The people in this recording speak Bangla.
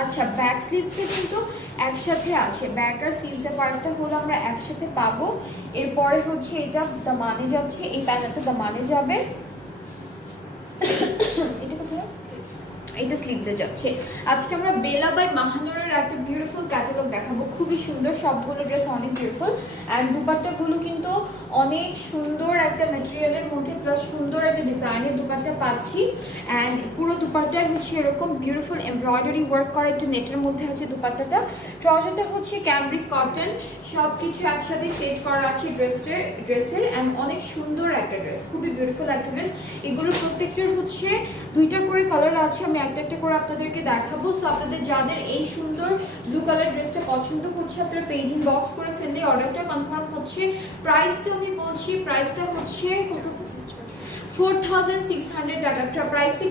আচ্ছা, ব্যাক স্লিভসটা কিন্তু একসাথে আছে, ব্যাক আর স্লিভসের পার্টটা হলো আমরা একসাথে পাবো। এরপরে হচ্ছে এটা দামানে যাচ্ছে, এই প্যানেলটা দামানে যাবে। এটা কোথায়? এটা স্লিভসে যাচ্ছে। আজকে আমরা বেলা বাই মাহানুরের একটা বিউটিফুল ক্যাটালগ দেখাবো, খুবই সুন্দর, সবগুলো ড্রেস অনেক বিউটিফুল। অ্যান্ড দুপাট্টাগুলো কিন্তু অনেক সুন্দর একটা ম্যাটেরিয়ালের মধ্যে প্লাস সুন্দর একটা ডিজাইনের দুপাট্টা পাচ্ছি। অ্যান্ড পুরো দুপাট্টায় হচ্ছে এরকম বিউটিফুল এমব্রয়ডারি ওয়ার্ক করা, একটু নেটের মধ্যে আছে দুপাট্টাটা। ট্রাউজারটা হচ্ছে ক্যামব্রিক কটন, সব কিছু একসাথে সেট করা আছে ড্রেসের। অ্যান্ড অনেক সুন্দর একটা ড্রেস, খুবই বিউটিফুল একটা ড্রেস। এগুলোর প্রত্যেকটার হচ্ছে 2টা করে কালার আছে, আমি একটা একটা করে আপনাদেরকে দেখাবো। সো আপনাদের যাদের এই সুন্দর ব্লু কালার ড্রেসটা পছন্দ হচ্ছে, আপনারা পেজিং বক্স করে ফেললে অর্ডারটা কনফার্ম হচ্ছে। প্রাইসটা আমি বলছি, প্রাইসটা হচ্ছে 4600 টাকা। প্রাইসটা